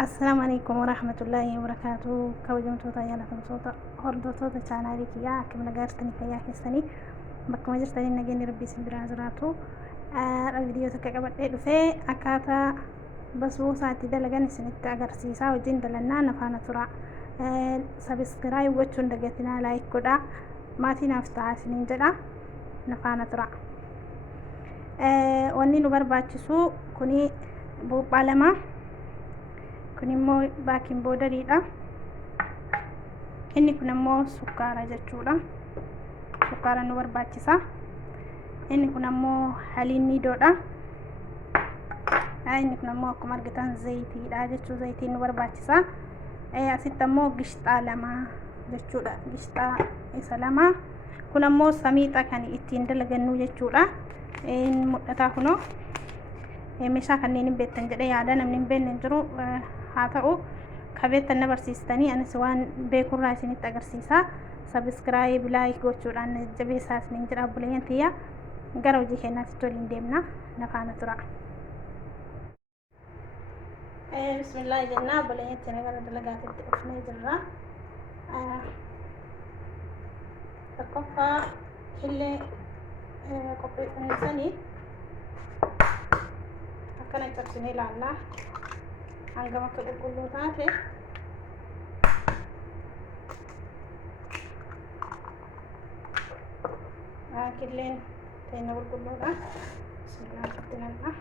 السلام عليكم ورحمة الله وبركاته. كوجمتوتا يا لكم صوتا هردوتوتا channel kiyya akkam nagartani fayyaa keessanii bakkuma jirtanii nageenyi rabbii isin biraa jiraatu. Viidiyoo takka qabadhee dhufee akkaataa basboosaatti dalagan isinitti agarsiisaa. Wajjin dalannaa na faana tura. Subscribe gochuun dagatinaa, like godhaa. Maatii naaf ta'a isiniin jedha, na faana tura. Wanni nu barbaachisu kuni buuphaa lama, kun immoo baaking powderiidha. Inni kun immoo sukkaara jechuudha. Sukkaara nu barbaachisa. Inni kun immoo haliin niidoodha. Inni kun immoo akkuma argitan zayitiidha jechuu, zayitiin nu barbaachisa. Asitti immoo gishxaa lama jechuudha. Gishxaa isa lama. Kun immoo samiixa kan ittiin dalagannu jechuudha. Inni mul'ataa kunoo meeshaa kanneen hin beektan jedhee yaada, namni hin beekne hin jiru. Haa ta'u kabeettan na barsiistanii anis waan beekurraa isinitti agarsiisa. Subscribe, like gochuudhaan jabeessaa isiniin jedha obboleeyyan tiyya. Gara hojii keenyaatti waliin deemna, na faana tura. Bismillah jennaa obboleeyyan tiyya gara dalagaatitti dhufnee jirra. Tokkoffaa killee qopheeffannee akkana cabsinee ilaallaa. Hangam akka qulqulluu taate killeen teenya qulqulluudha. Bismillaahirrahmaanirrahiim nanna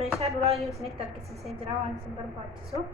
meeshaa duraa iyyuu isinitti argisiisee jira waan isin barbaachisu.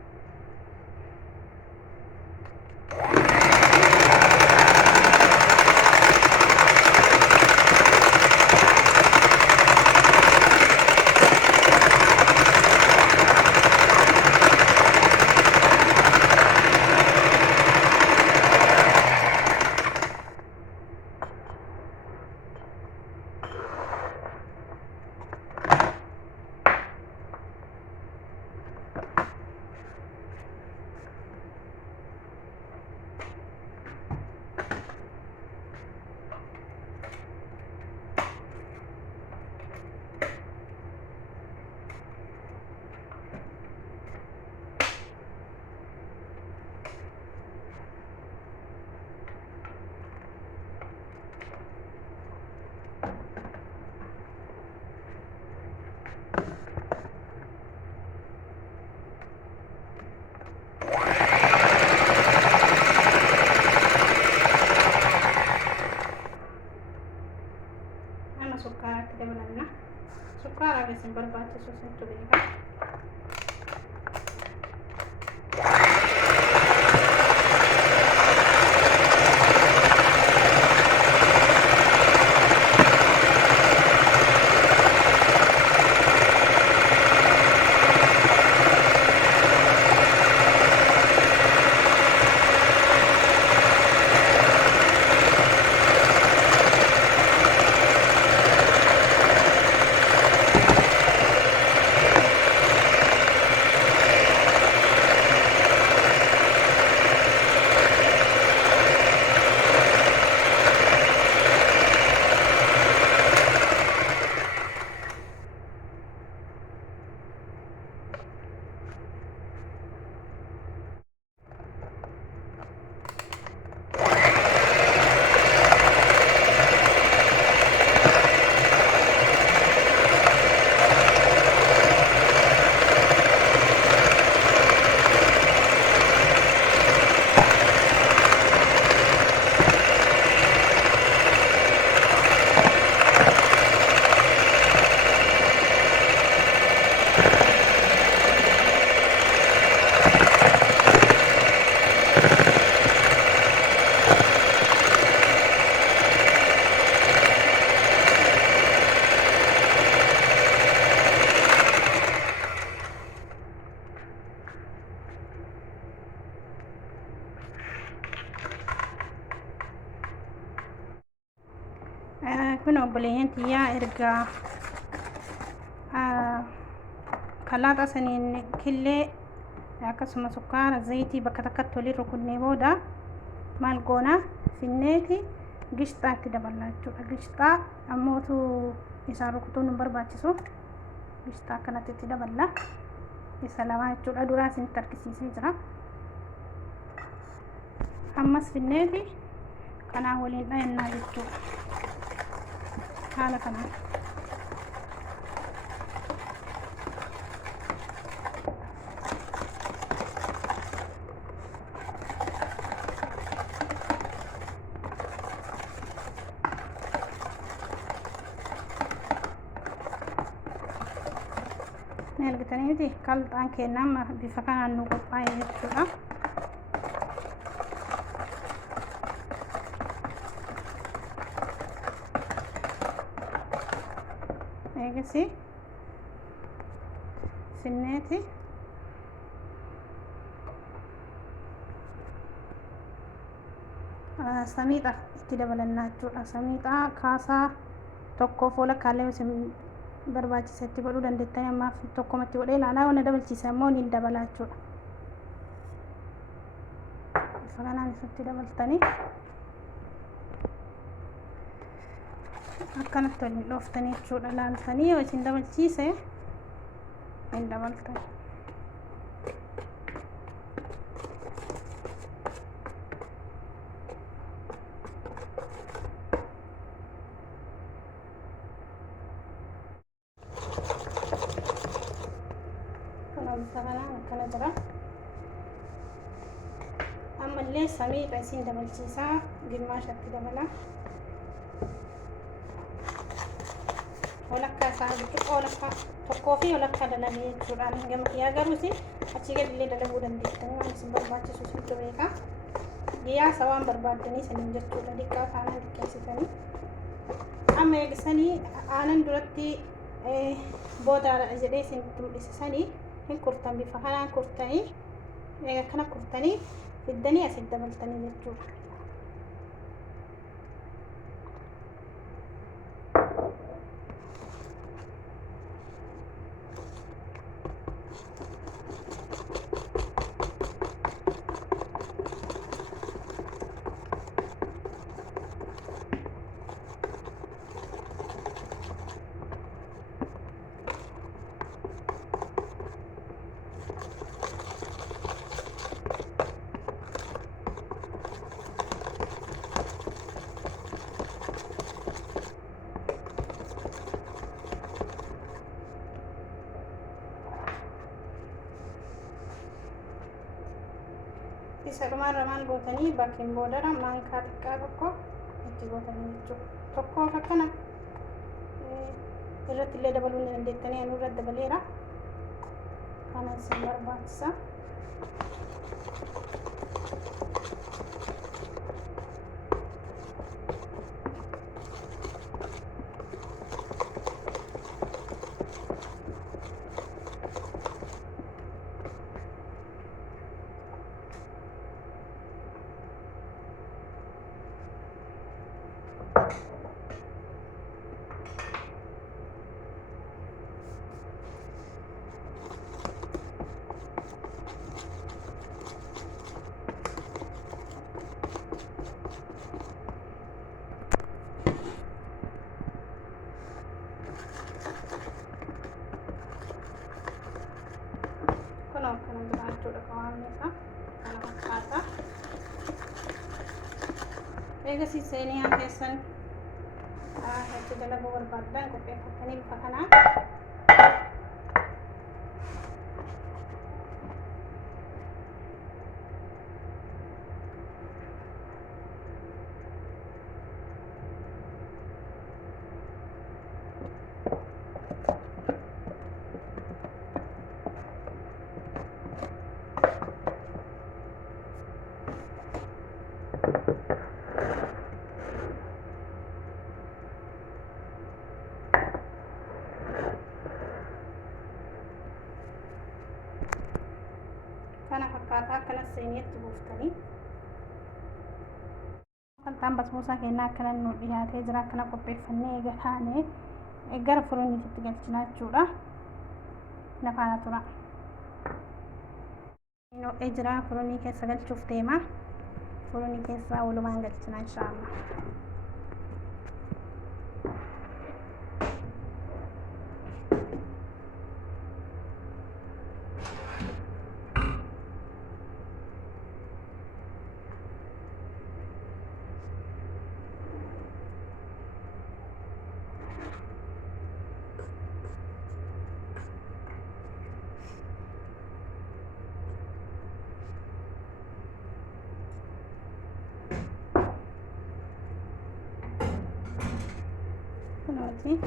Sukkaaraatti dabalanna. Sukkaara isin barbaachisu isintu beeka. Kun obboleeyyan tiyyaa erga kalaaxa saniin killee akkasuma sukkaara zayitii bakka takkatti waliin rukunnee booda maal goona finneeti gishxaa itti daballaa jechuudha. Gishxaa ammootu isaa rukutuun hin barbaachisu. Gishxaa akkanatti itti daballaa. Isa lamaa jechuudha. Duraa isinitti argisiisee jira. Ammas finneeti kanaan waliin dhahannaa jechuudha. Haala kanaan. Ni argitanii miti kalxaan keenna bifa kanaan nu qophaa'e jechuudha. Eegasi sinneeti samiidha itti dabalannaa jechuudha. Samiidha kaasaa tokkoof walakkaallee isin barbaachisetti godhuu dandeettanii ammaaf tokkomatti godhee ilaalaa wanna dabalchiisa immoo niin dabalaa jechuudha. Bifa kanaan isatti dabaltanii akkanatti waliin dhooftanii jechuudha. Ilaaltanii yoo isin dabalchiise hin dabaltan. Bisa kanaan akkana jira. Ammallee samiidha isin dabalchiisaa gimmaashatti dabala. Walakkaa isaa xiqqoo walakkaa tokkoo fi walakkaa dalagee jechuudha. Gama yaa garuu isin achii gadillee dalaguu dandeettanii waan isin barbaachisu isin beekaa. Giyyaa waan barbaaddanii saniin jechuudha. Dhiqqaa kaanaan xiqqeessitanii. Amma eegisanii aanan duratti boodaadha jedhee isin mul'isisanii hin kurtan bifa kanaan kurtanii kana kurtanii fiddanii asitti dabaltanii jechuudha. Isa dhumarra maal gootanii bakkeen boodara maankaa xiqqaa tokko itti gootanii jechuudha. Tokko akkana irratti illee dabaluu ni dandeettanii anuu irratti dabaleera. Kana isin barbaachisa. Kana birachuudha qabaamni isaa kana fakkaata. Eegasii seenii keessan itti dalaguu barbaaddan qopheeffatanii bifa kanaan kana fakkaataa akkana seeniitti buuftanii kaltaan basboosaa kennaa akkana nu dhiyaatee jira. Akkana qopheeffannee eega taanee gara furiniitti galchinaa jechuudha. Na faana tura. No'ee jira furinii keessa galchuuf deema. Furinii keessaa walumaan galchinaa inshaallah. kanatti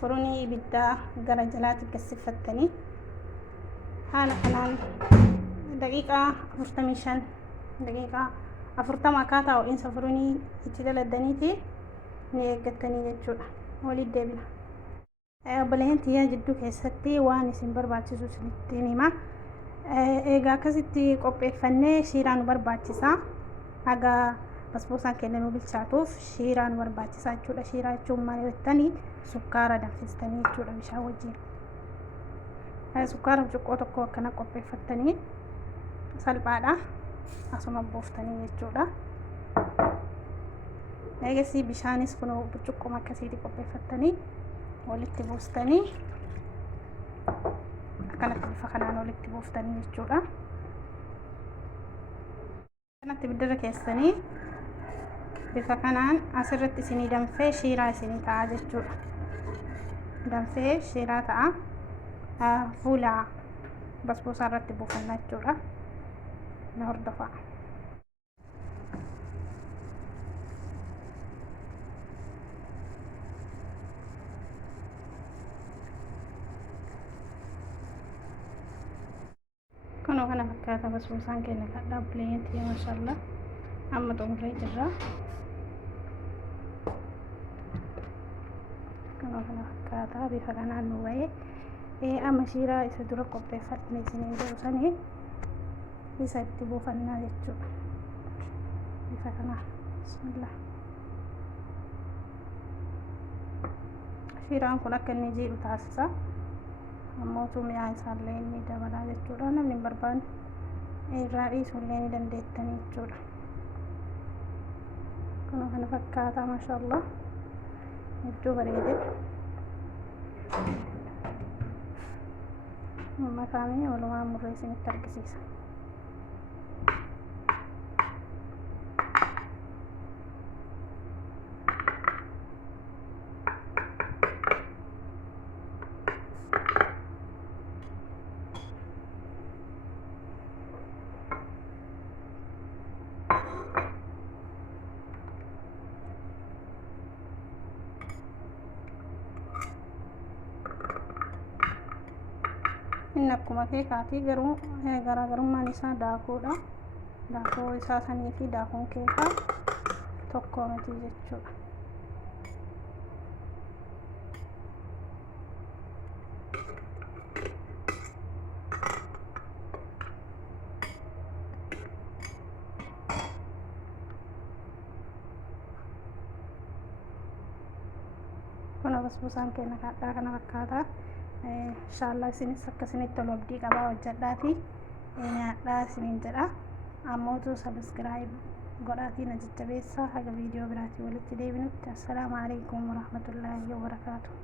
furunii ibiddaa gara jalaatti gassifattanii haala kanaan daqiiqaa 45 daqiiqaa 40 akkaataa ho'iinsa furunii itti daladaniiti ni eeggattanii jechuudha. Walitti deebina. Obboleeyyan tiyyaa jidduu keessatti waan isin barbaachisu isinitti hima. Egaa akkasitti qopheeffannee shiiraa nu barbaachisa. Haga basboosaan keenya nu bilchaatuuf shiiraa nu barbaachisa jechuudha. Shiiraa jechuun maal jettanii sukkaara danfistanii jechuudha bishaan wajjin. Sukkaara burcuqqoo tokko akkana qopheeffattanii salphaadha. Asuma buuftanii jechuudha. Eegasii bishaanis kun burcuqqoo akkasiitti qopheeffattanii walitti buustanii akkanatti bifa kanaan walitti buuftanii jechuudha. Kanatti biddira keessanii bifa kanaan asirratti isinii danfee shiiraa isinii ta'a jechuudha. Danfee shiiraa ta'a. Fuula basboosaa irratti buufanna jechuudha. Na hordofaa. Kunoo kana fakkaata basboosaan keenya kan dhaabbileen tiyya maashaallah amma xumuree jirra. Kunoo kana fakkaata bifa kanaan nu bahee amma shiiraa isa dura qopheeffatne isinii buusanii isa itti buufannaa jechuudha. Bifa kanaan bismillah. Shiiraan kun akka inni jiidhu taasisa. Ammootu mi'aa isaallee inni dabalaa jechuudha. Namni hin barbaanne irraa dhiisuullee ni dandeettanii jechuudha. Kunoo kana fakkaata maashaallah. Hedduu bareede. Makaamee walumaa murree isinitti argisiisa. Inni akkuma keekaati garuu garaagarummaan isaa daakuudha. Daakuu isaa sanii fi daakuun keekaa tokko miti jechuudha. Kun basboosaan keenya kadhaa kana fakkaata. Inshallah isinis akkasinitti ol abdii qabaa hojjedhaatii nyaadhaa isiniin jedha. Ammootu subscribe godhaatii na jajjabeessaa. Haga viidiyoo biraatii walitti deebinutti. Assalaamu alaikum warahmatullaahi wabarakaatuh.